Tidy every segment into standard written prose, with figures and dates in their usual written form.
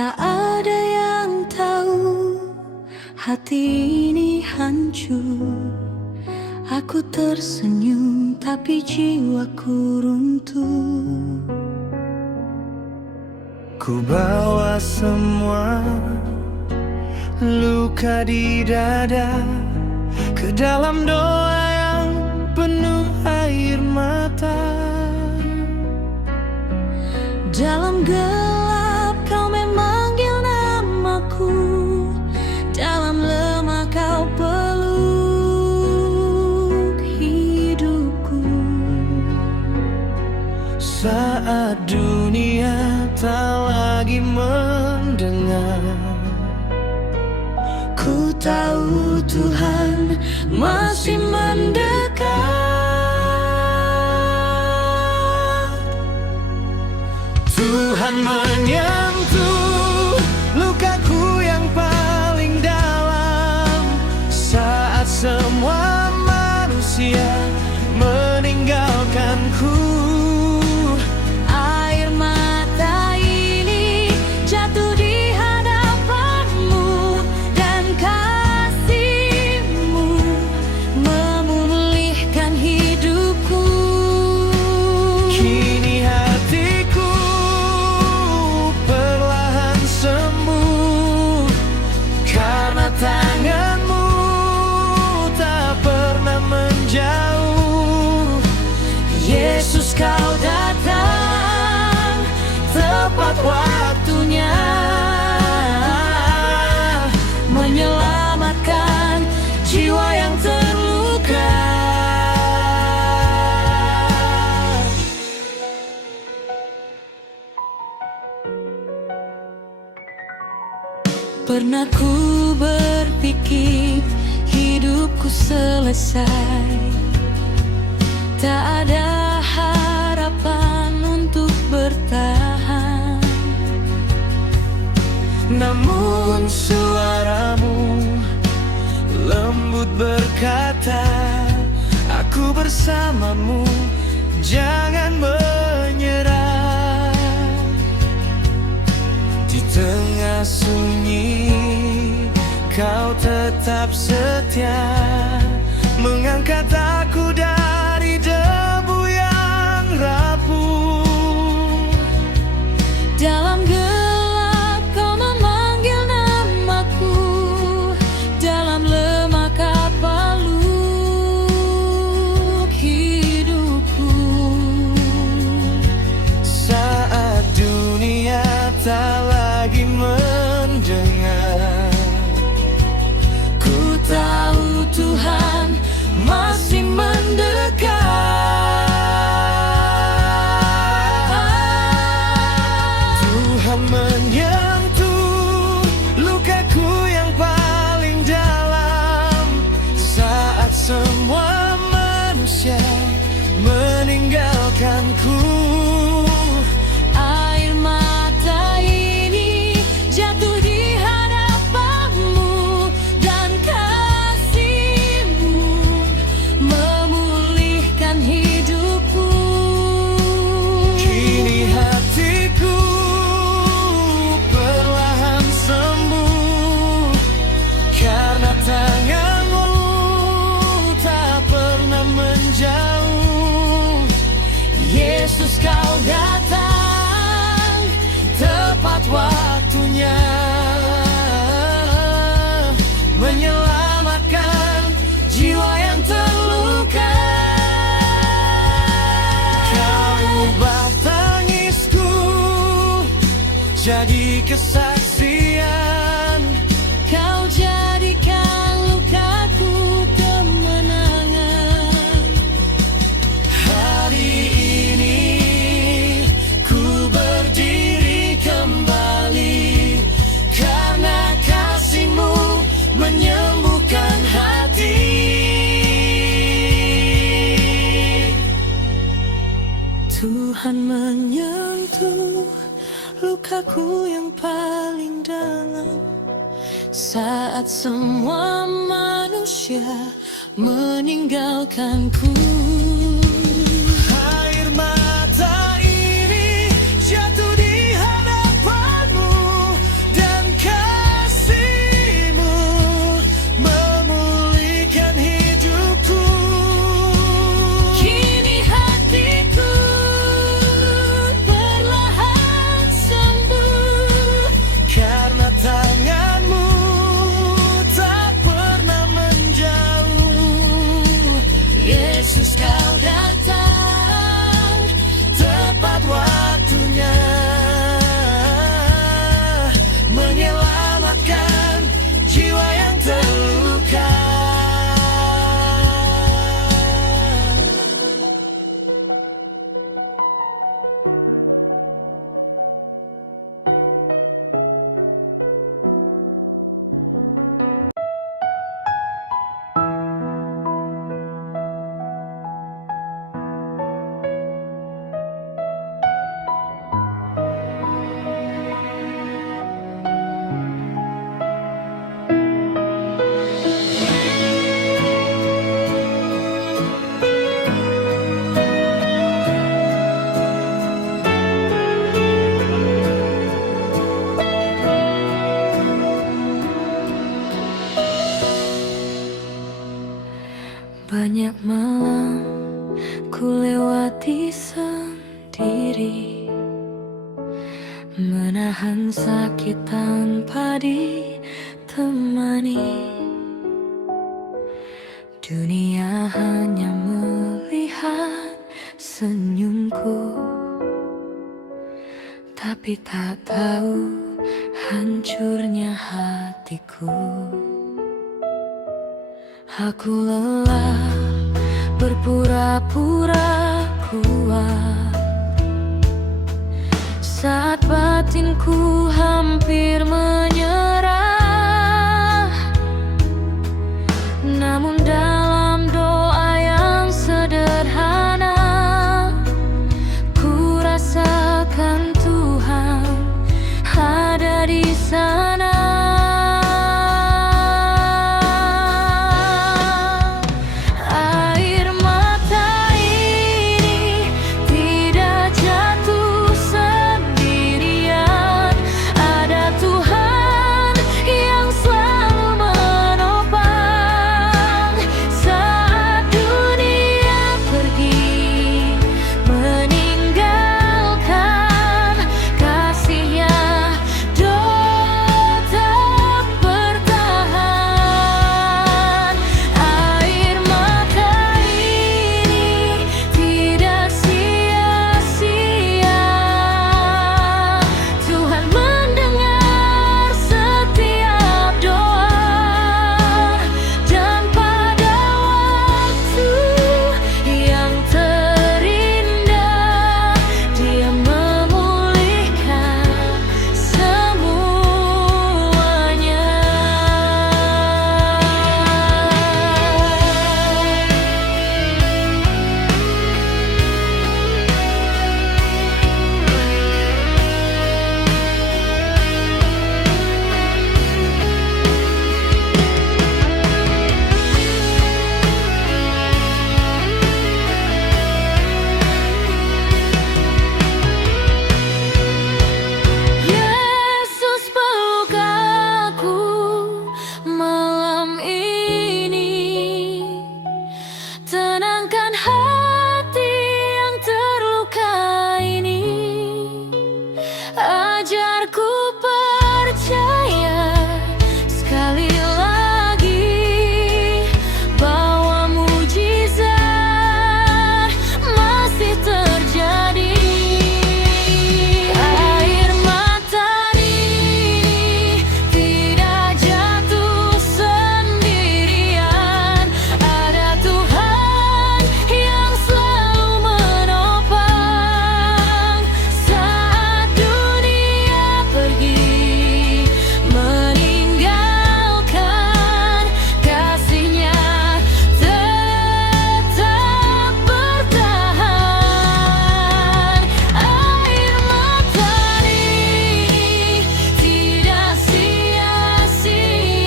Tak ada yang tahu hati ini hancur. Aku tersenyum tapi jiwaku runtuh. Ku bawa semua luka di dada ke dalam doa yang penuh air mata. Dalam gelap kau memanggil namaku, dalam lemah kau peluk hidupku. Saat dunia tak lagi mendengar, ku tahu Tuhan masih mendekat. Tuhan menyentuh lukaku yang paling dalam saat semua manusia meninggalkanku. Air mata ini jatuh di hadapanmu, dan kasih-Mu memulihkan hidupku. Kini hatiku perlahan sembuh karena tangan-Mu tak pernah menjauh. Yesus, Kau datang tepat waktunya, menyelamatkan jiwa yang terluka. Pernah ku berpikir hidupku selesai, tak ada harapan untuk bertahan. Namun suara-Mu lembut berkata, aku bersama-Mu, jangan menyerah. Di tengah sunyi Kau tetap setia, mengangkat aku dari debu yang rapuh. Dalam gelap kau memanggil namaku, dalam lemah kau peluk hidupku. Saat dunia tak lagi mendengar, Ku tahu Tuhan masih mendekat. Tuhan menyentuh lukaku yang paling dalam saat semua manusia meninggalkanku. Air mata ini jatuh di hadapanmu, dan kasih-Mu memulihkan hidupku. Kini hatiku perlahan sembuh karena tangan-Mu tak pernah menjauh. Yesus, Kau datang tepat waktunya, menyelamatkan jiwa yang terluka. Kau ubah tangisku jadi kesaksian, Kau jadikan lukaku kemenangan. hari ini ku berdiri kembali karena kasih-Mu menyembuhkan hati. Tuhan menyentuh lukaku yang paling dalam saat semua manusia meninggalkanku. Air mata ini jatuh di hadapanmu, hati sendiri, menahan sakit tanpa ditemani. Dunia hanya melihat senyumku, tapi tak tahu hancurnya hatiku. Aku lelah berpura-pura kuat saat batinku hampir menyerah. Namun dalam doa yang sederhana, ku rasakan Tuhan ada di sana. Air mata ini tidak jatuh sendirian. Ada Tuhan yang selalu menopang saat dunia pergi, meninggalkan kasih-Nya tetap bertahan. Air mata ini tidak sia-sia. Tuhan mendengar setiap doa, dan pada waktu yang terindah, Dia memulihkan semuanya. Yesus peluk aku malam ini, tenangkan hati yang terluka ini. Ajarku percaya sekali lagi bahwa mujizat masih terjadi. Air mata ini tidak jatuh sendirian. Ada Tuhan yang selalu menopang saat dunia pergi, meninggalkan kasih-Nya tetap bertahan. Air mata ini tidak sia-sia.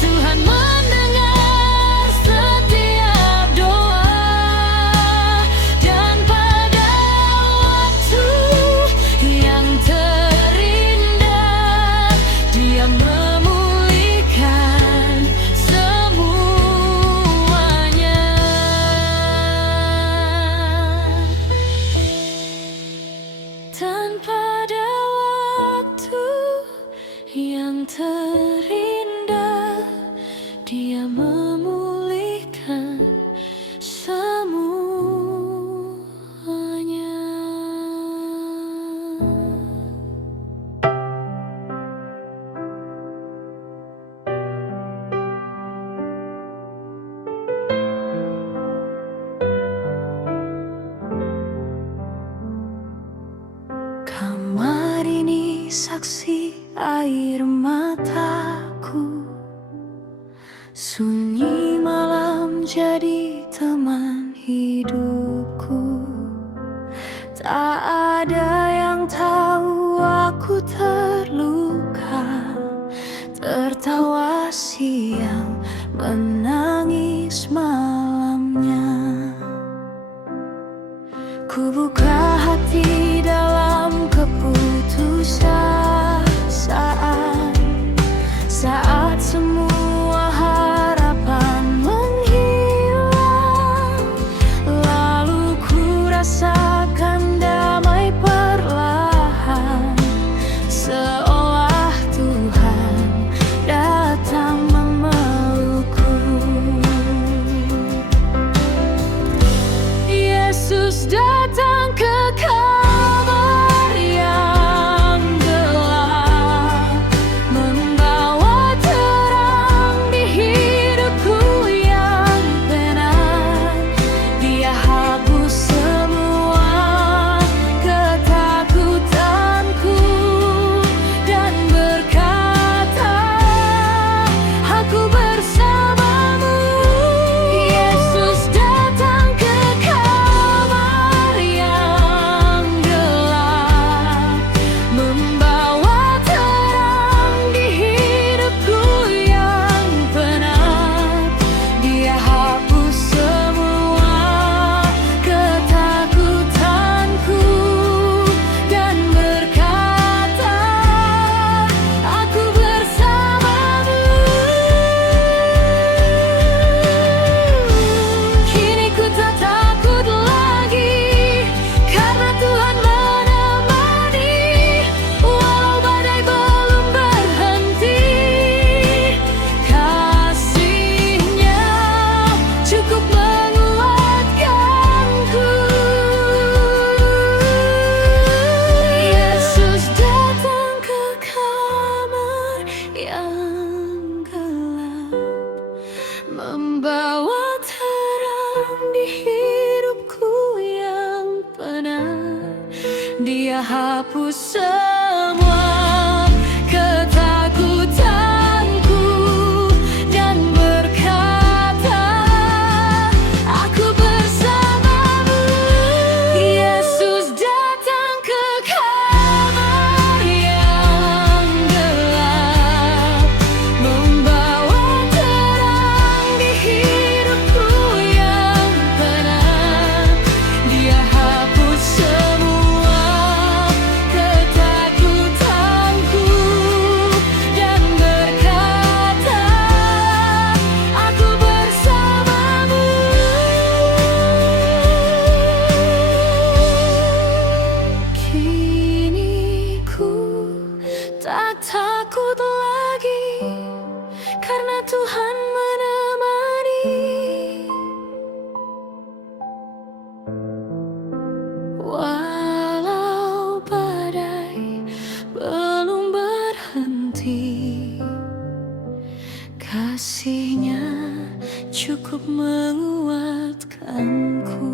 Tuhan mendengar setiap doa, dan pada waktu yang terindah, Dia memulihkan semuanya. Dan pada waktu yang terindah, Dia memulihkan semuanya. Kamar ini saksi air mataku, sunyi malam jadi teman hidupku. Tak ada yang tahu aku terluka, tertawa siang, menangis malamnya. Ku buka hati dalam keputusasaan saat semua harapan menghilang. Yesus datang ke kamar yang gelap, membawa terang di hidupku yang penat. Dia hapus semua ketakutanku dan berkata, aku bersamamu. Yesus datang ke kamar yang gelap, membawa terang di hidupku yang penat. Dia hapus semua ketakutanku dan berkata, aku bersamamu. Kini ku tak takut lagi, karena Tuhan menemani. Walau badai belum berhenti, kasih-Nya cukup menguatkanku. Yesus datang ke kamar yang gelap, membawa terang di hidupku yang penat. Dia hapus semua ketakutanku dan berkata, aku bersamamu. Yesus datang ke kamar yang gelap, membawa terang di hidupku yang penat. Dia hapus semua ketakutanku dan berkata, aku bersamamu. Kini ku tak takut lagi, karena Tuhan menemani. Walau badai belum berhenti, kasih-Nya cukup menguatkanku.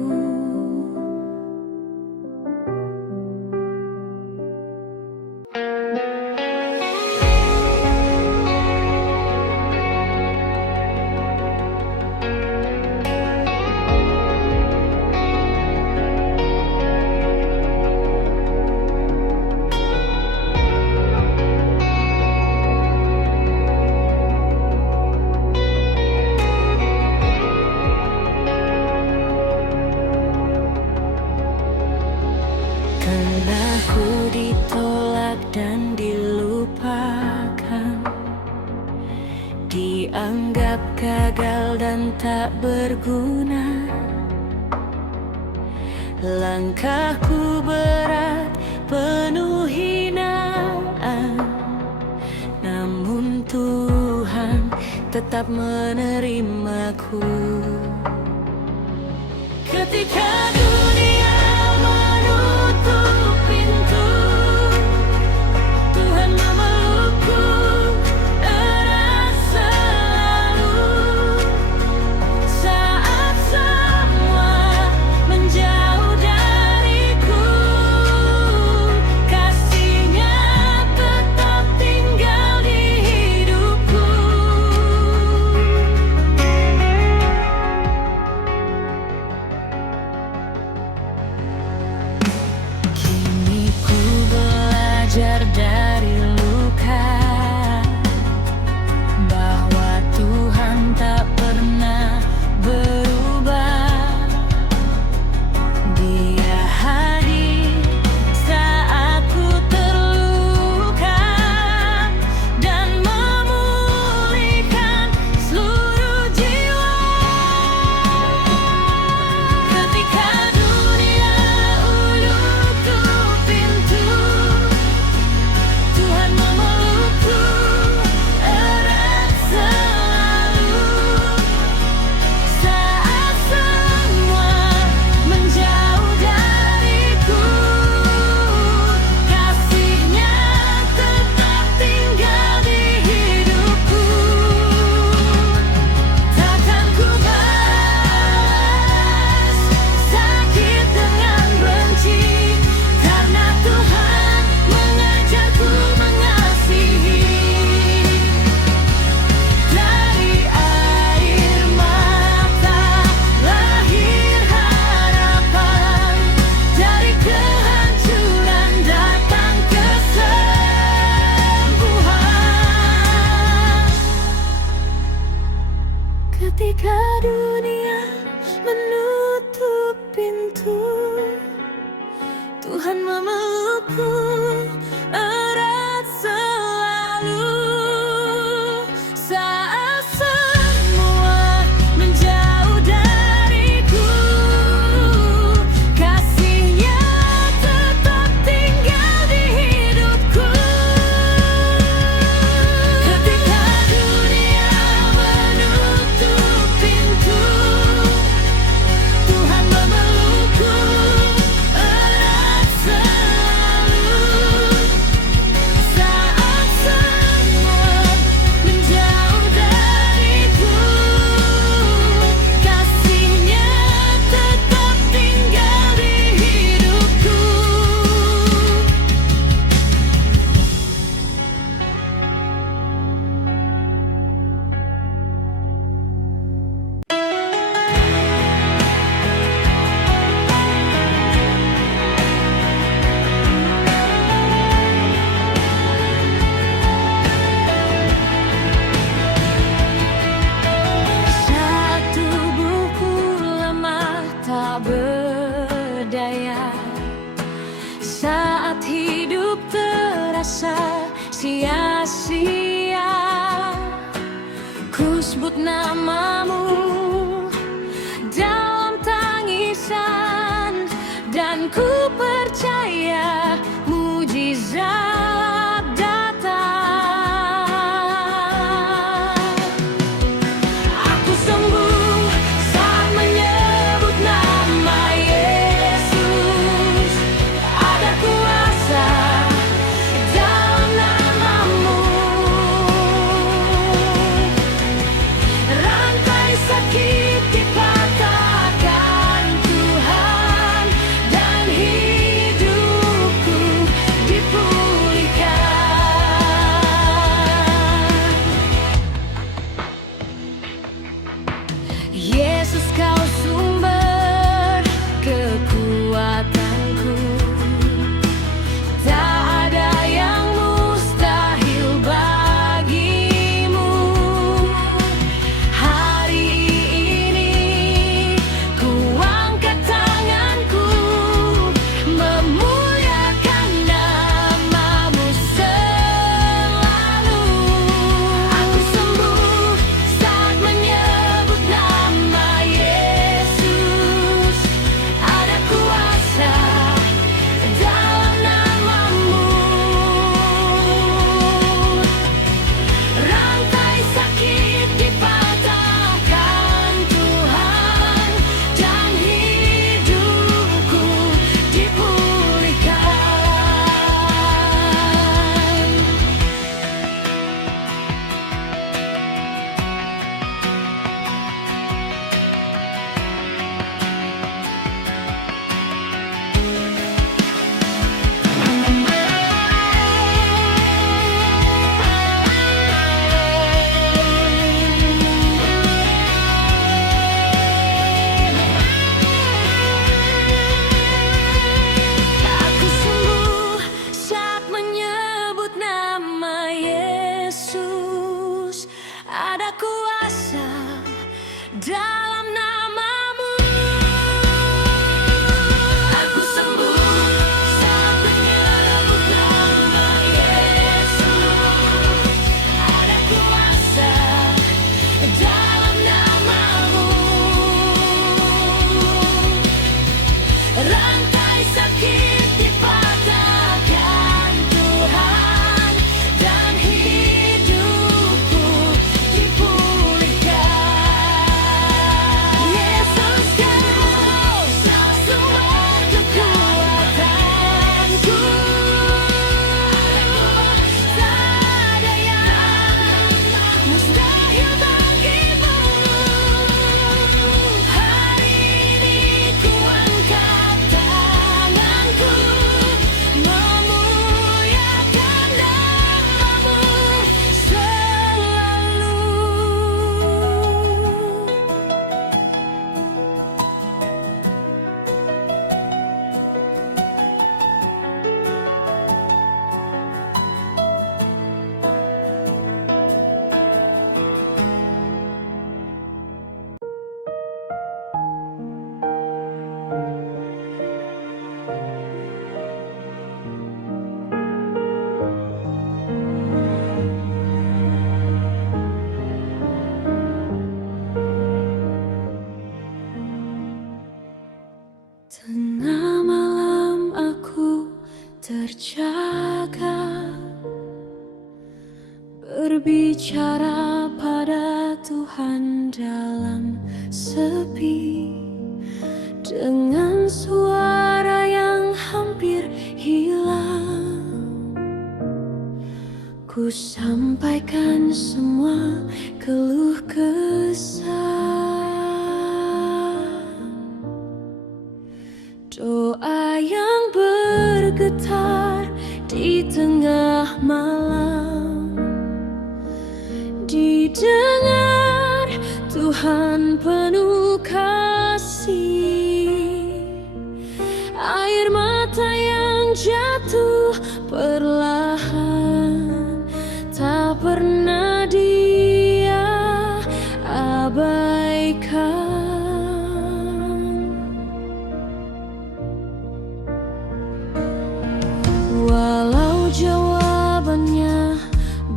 Karena ku ditolak dan dilupakan, dianggap gagal dan tak berguna. Langkahku berat, penuh hinaan, namun Tuhan tetap menerimaku. Ketika dunia menutup pintu, Tuhan memelukku erat selalu. Saat semua menjauh dariku, kasih-Nya tetap tinggal di hidupku. pintu, Tuhan memelukku erat selalu. Saat semua menjauh dariku, kasih-Nya tetap tinggal di hidupku. Ketika dunia menutup pintu, Tuhan memelukku erat selalu. Saat semua menjauh dariku, kasih-Nya tetap tinggal di hidupku. Saat tubuhku lemah tak berdaya, saat hidup terasa sia-sia, ku sebut namamu dalam tangisan, dan ku percaya mujizat datang. Aku sembuh saat menyebut nama Yesus. Ada kuasa dalam namamu. Rantai sakit dipatahkan Tuhan, dan hidupku dipulihkan. Tengah malam aku terjaga, berbicara pada Tuhan dalam sepi, dengan suara yang hampir hilang. Ku sampaikan semua keluh kesah, doa yang bergetar di tengah malam. Didengar Tuhan penuh kasih, air mata yang jatuh perlahan, tak pernah Dia abaikan. Walau jawabannya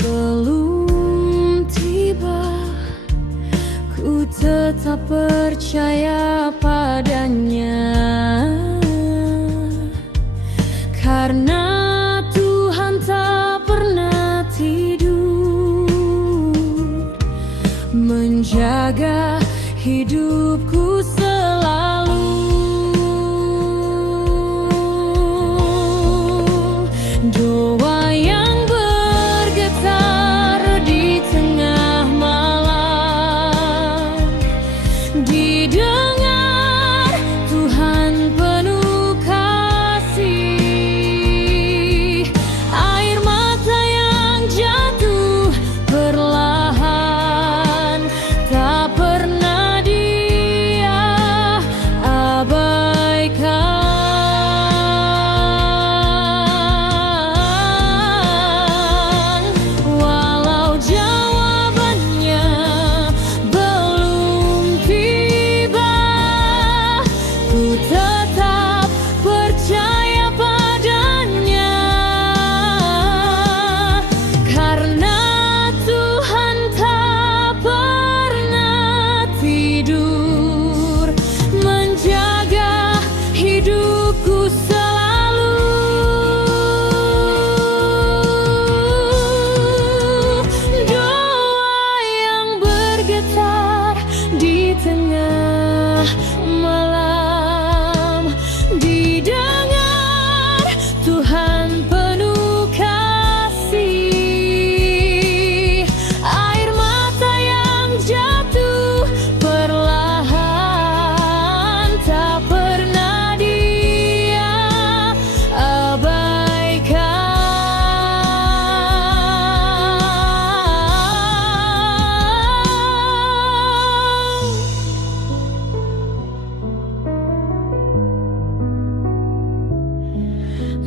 belum tiba, ku tetap percaya padanya, karena Tuhan tak pernah tidur, menjaga hidupku selalu. Doa yang bergetar di tengah malam, didengar Tuhan penuh kasih, air mata yang jatuh perlahan, tak pernah Dia abaikan.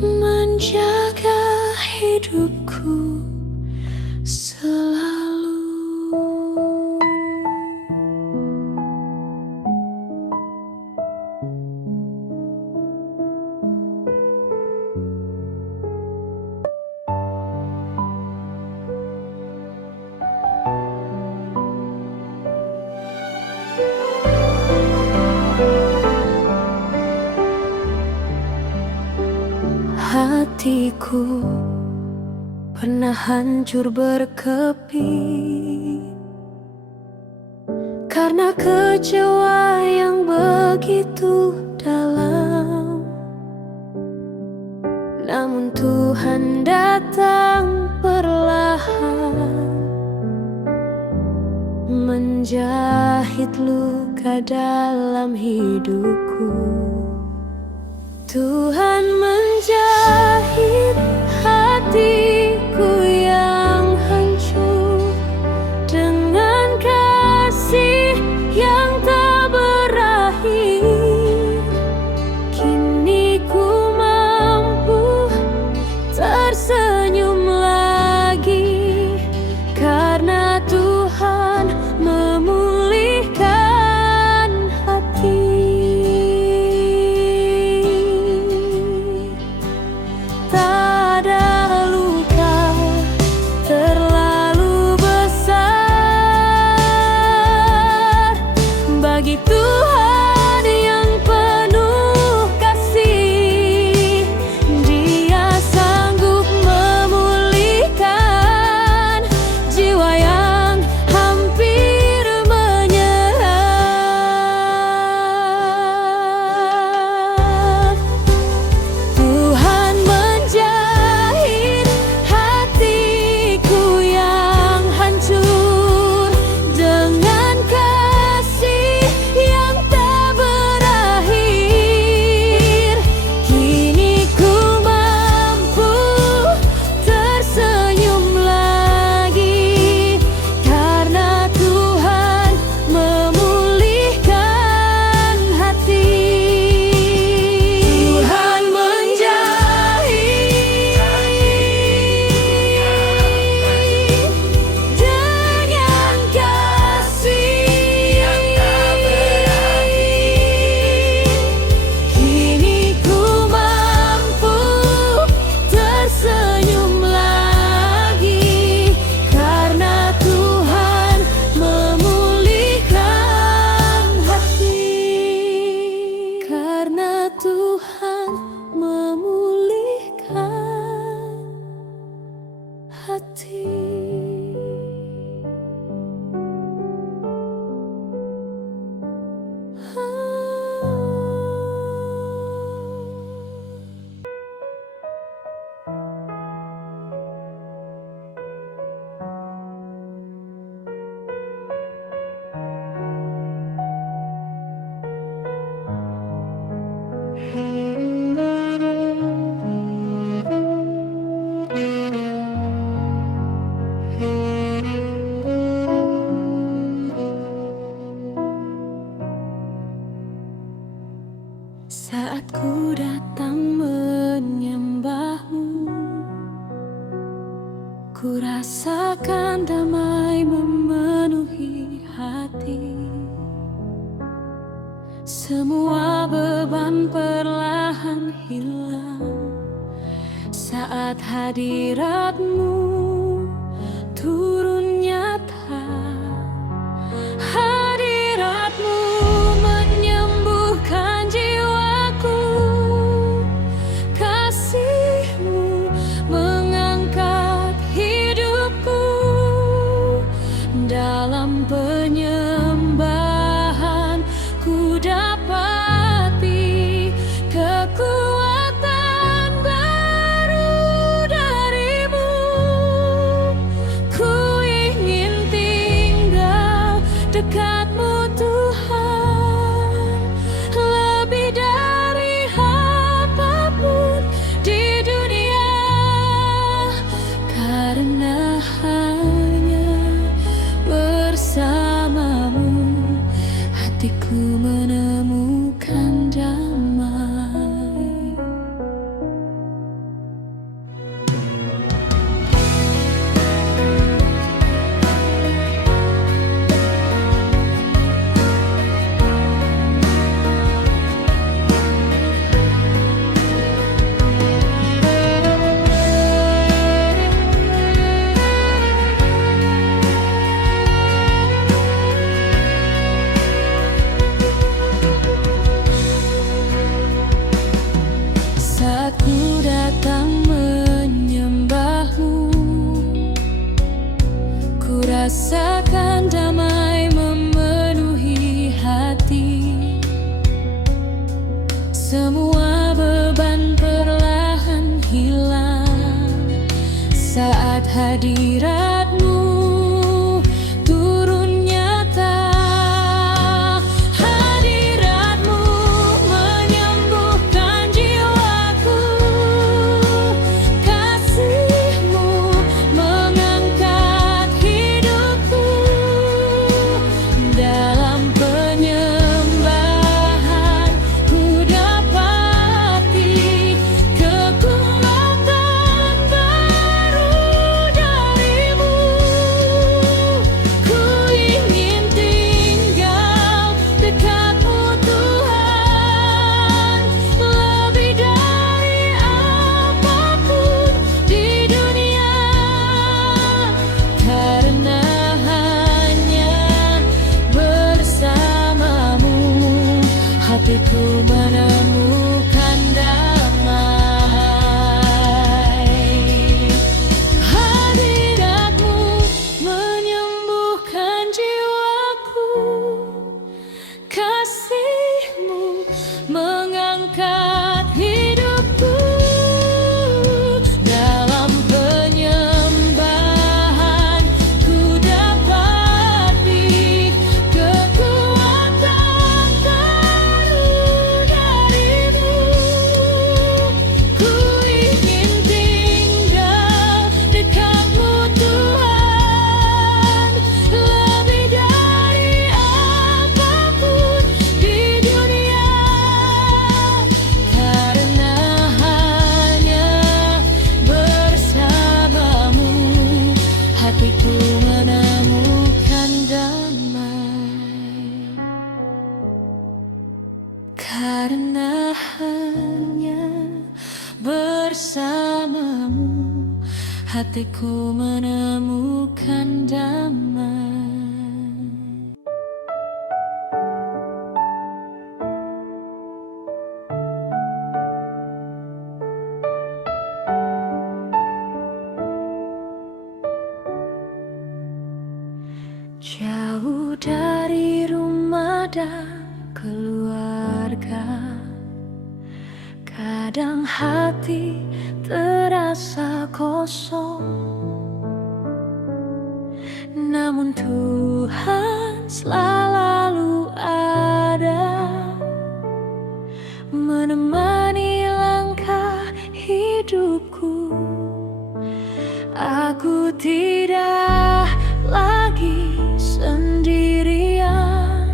Menjaga hidupku selalu. Hatiku pernah hancur berkeping karena kecewa yang begitu dalam. Namun Tuhan datang perlahan, menjahit luka dalam hidupku. Tuhan menjahit hatiku yang hancur dengan kasih yang tak berakhir. Kini ku mampu tersenyum lagi karena Tuhan memulihkan hati. Saat ku datang menyembahmu, ku rasakan damai memenuhi hati. Semua beban perlahan hilang saat hadiratmu turun nyata. Hadiratmu menyembuhkan jiwaku, kasihmu mengangkat hidupku. Dalam penyembahan ku dapati kekuatan baru darimu. Ku ingin tinggal dekatmu Tuhan, lebih dari apapun di dunia, karena hanya bersamamu hatiku menemukan damai. Saat ku datang menyembahmu, ku rasakan damai memenuhi hati. Semua beban perlahan hilang saat hadiratmu turun nyata. Hadiratmu menyembuhkan jiwaku, kasihmu mengangkat hidupku. Dalam penyembahan ku dapati kekuatan baru darimu. Ku ingin tinggal dekatmu Tuhan, lebih dari apapun di dunia, karena hanya bersamamu hatiku menemukan damai. Hadiratmu menyembuhkan jiwaku, kasihmu mengangkat hidupku. Dalam penyembahan ku dapati kekuatan baru darimu. Ku ingin tinggal dekatmu Tuhan, lebih dari apapun di dunia, karena hanya bersamamu hatiku menemukan damai. Karena hanya bersamamu hatiku menemukan damai. Jauh dari rumah dan keluarga, kadang hati terasa kosong. Namun Tuhan selalu ada, menemani langkah hidupku. Aku tidak lagi sendirian,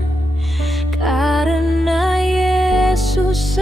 karena Yesus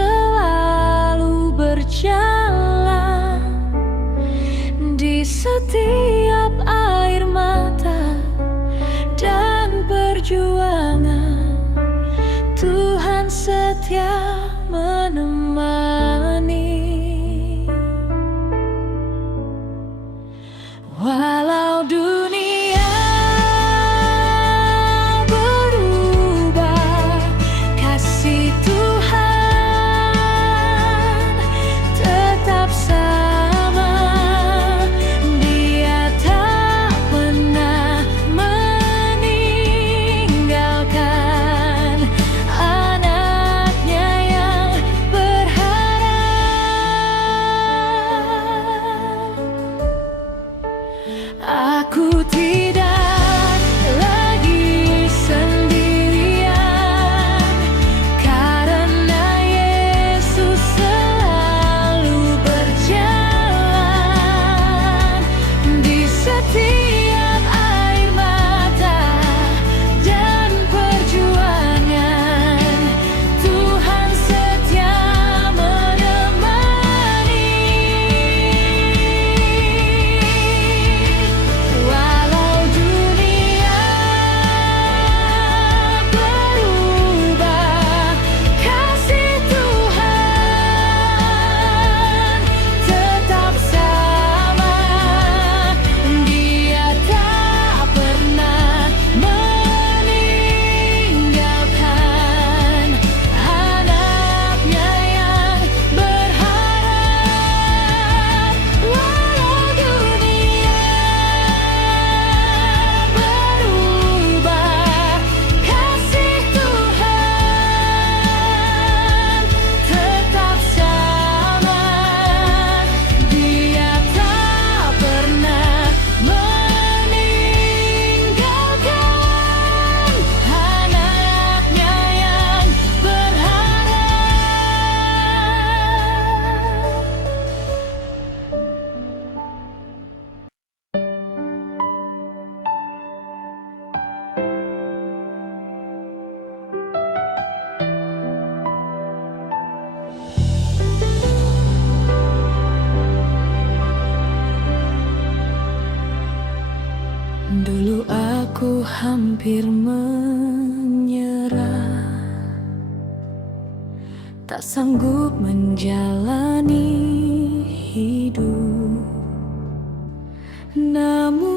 hampir menyerah, tak sanggup menjalani hidup. Namun